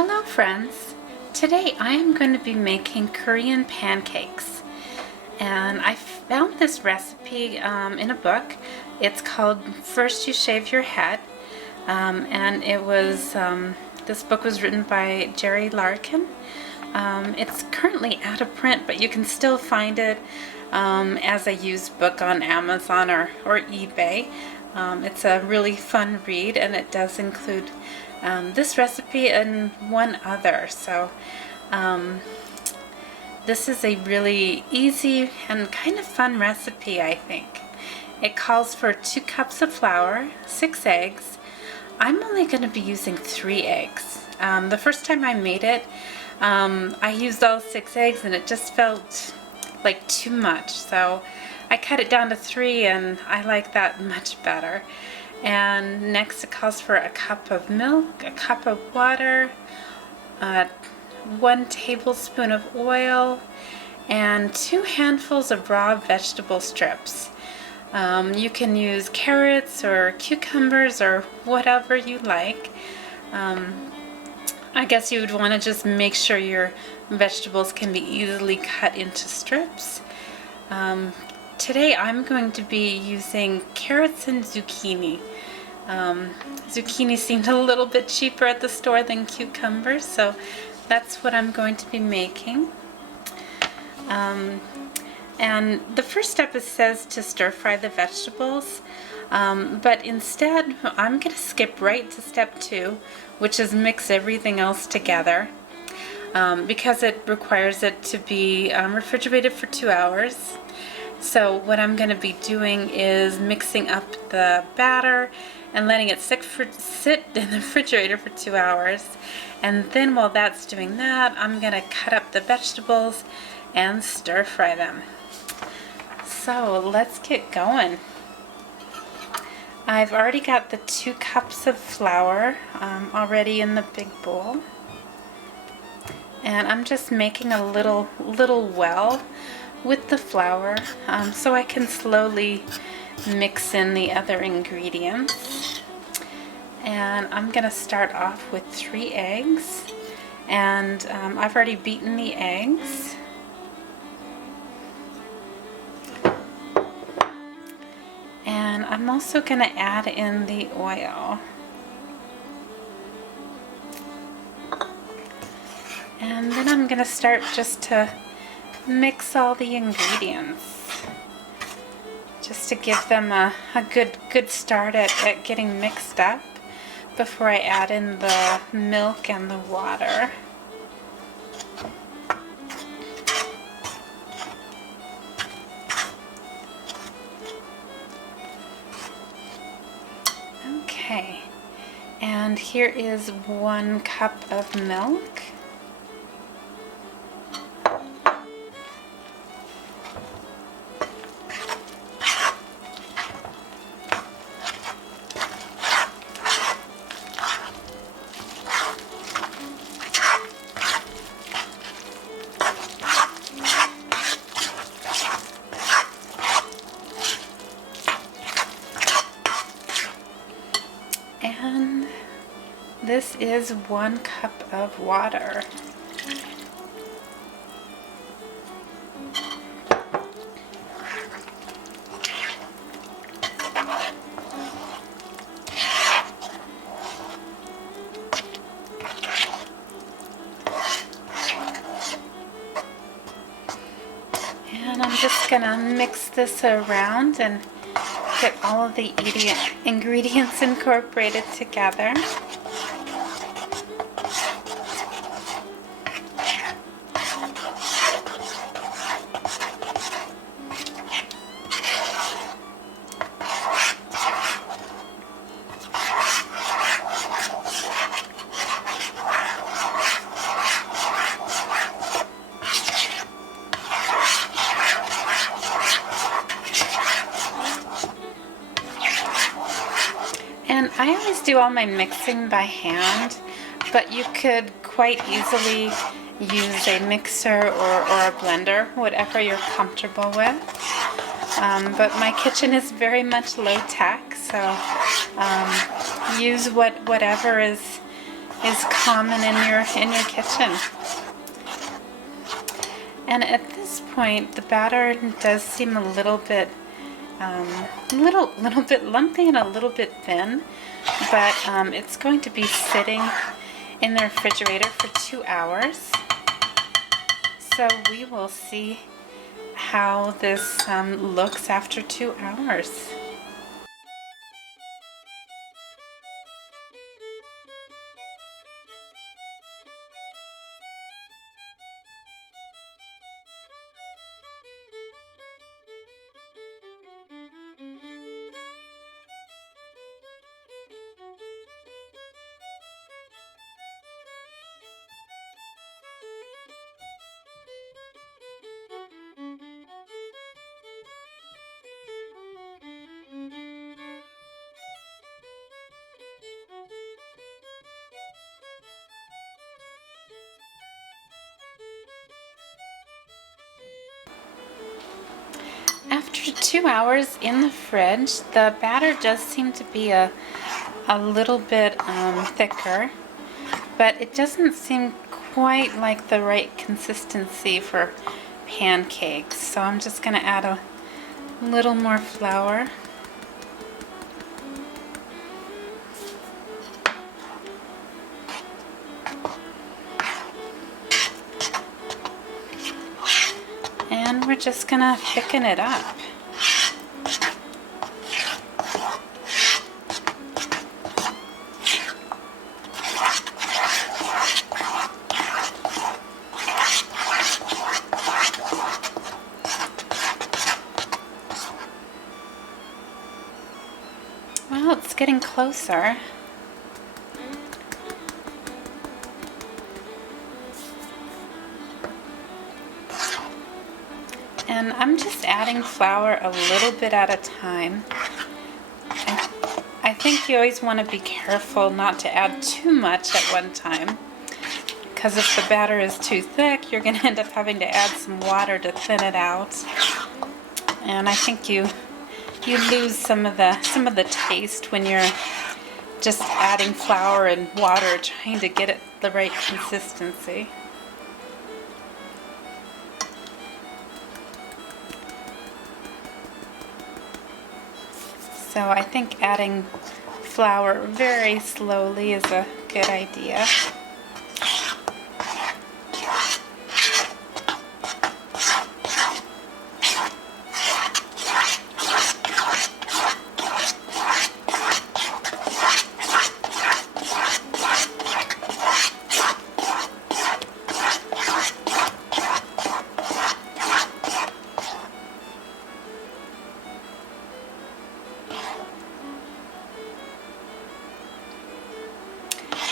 Hello friends! Today I am going to be making Korean pancakes, and I found this recipe in a book. It's called First You Shave Your Head, and it was this book was written by Geri Larkin. It's currently out of print, but you can still find it as a used book on Amazon or eBay. It's a really fun read, and it does include this recipe and one other. So this is a really easy and kind of fun recipe, I think. It calls for 2 cups of flour, 6 eggs. I'm only going to be using 3 eggs. The first time I made it, I used all 6 eggs and it just felt like too much. So I cut it down to 3 and I like that much better. And next it calls for a cup of milk, a cup of water, 1 tablespoon of oil, and 2 handfuls of raw vegetable strips. You can use carrots or cucumbers or whatever you like. I guess you would want to just make sure your vegetables can be easily cut into strips. Today I'm going to be using carrots and zucchini. Zucchini seemed a little bit cheaper at the store than cucumbers, so that's what I'm going to be making. And the first step says to stir fry the vegetables, but instead I'm going to skip right to step 2, which is mix everything else together, because it requires it to be refrigerated for 2 hours. So what I'm going to be doing is mixing up the batter and letting it sit in the refrigerator for 2 hours. And then while that's doing that, I'm going to cut up the vegetables and stir fry them. So let's get going. I've already got the 2 cups of flour already in the big bowl. And I'm just making a little well with the flour, so I can slowly mix in the other ingredients. And I'm going to start off with 3 eggs, and I've already beaten the eggs. And I'm also going to add in the oil. And then I'm going to start just to mix all the ingredients, just to give them a good start at getting mixed up before I add in the milk and the water. Okay, and here is 1 cup of milk. And this is 1 cup of water. And I'm just gonna mix this around and get all of the ingredients incorporated together. And I always do all my mixing by hand, but you could quite easily use a mixer or a blender, whatever you're comfortable with. But my kitchen is very much low tech, so use whatever is is common in your kitchen. And at this point, the batter does seem a little bit little bit lumpy and a little bit thin, but it's going to be sitting in the refrigerator for 2 hours. So we will see how this looks after 2 hours. After 2 hours in the fridge, the batter does seem to be a little bit thicker, but it doesn't seem quite like the right consistency for pancakes. So I'm just going to add a little more flour. And we're just going to thicken it up. Well, it's getting closer. And I'm just adding flour a little bit at a time. I think you always want to be careful not to add too much at one time, because if the batter is too thick, you're going to end up having to add some water to thin it out. And I think you lose some of the taste when you're just adding flour and water trying to get it the right consistency. So I think adding flour very slowly is a good idea.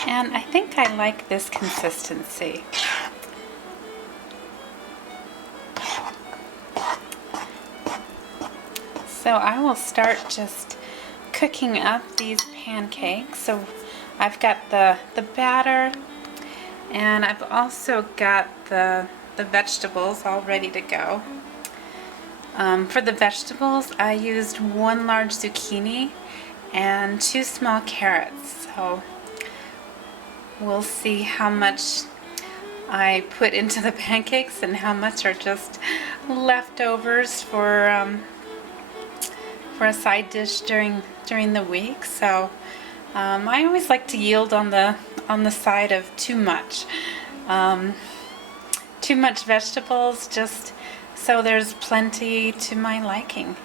And I think I like this consistency. So I will start just cooking up these pancakes. So I've got the batter, and I've also got the vegetables all ready to go. For the vegetables, I used 1 large zucchini and 2 small carrots. So we'll see how much I put into the pancakes and how much are just leftovers for a side dish during the week. So I always like to yield on the side of too much vegetables, just so there's plenty to my liking.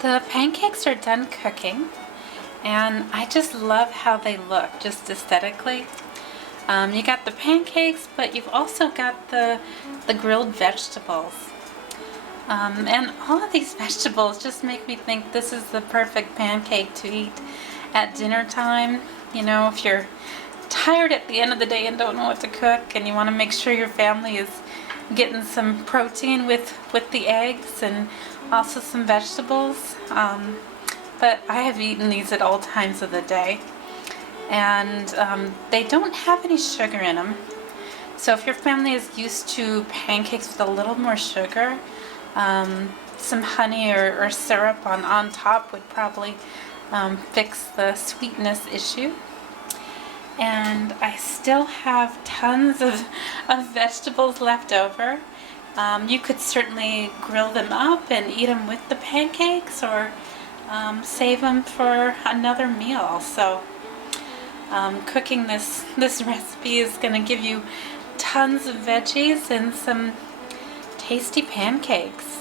The pancakes are done cooking, and I just love how they look, just aesthetically. You got the pancakes, but you've also got the grilled vegetables. And all of these vegetables just make me think this is the perfect pancake to eat at dinner time. You know, if you're tired at the end of the day and don't know what to cook, and you want to make sure your family is getting some protein with the eggs and also some vegetables. But I have eaten these at all times of the day, and they don't have any sugar in them. So if your family is used to pancakes with a little more sugar, some honey or syrup on top would probably fix the sweetness issue. And I still have tons of vegetables left over. You could certainly grill them up and eat them with the pancakes, or save them for another meal. So cooking this recipe is going to give you tons of veggies and some tasty pancakes.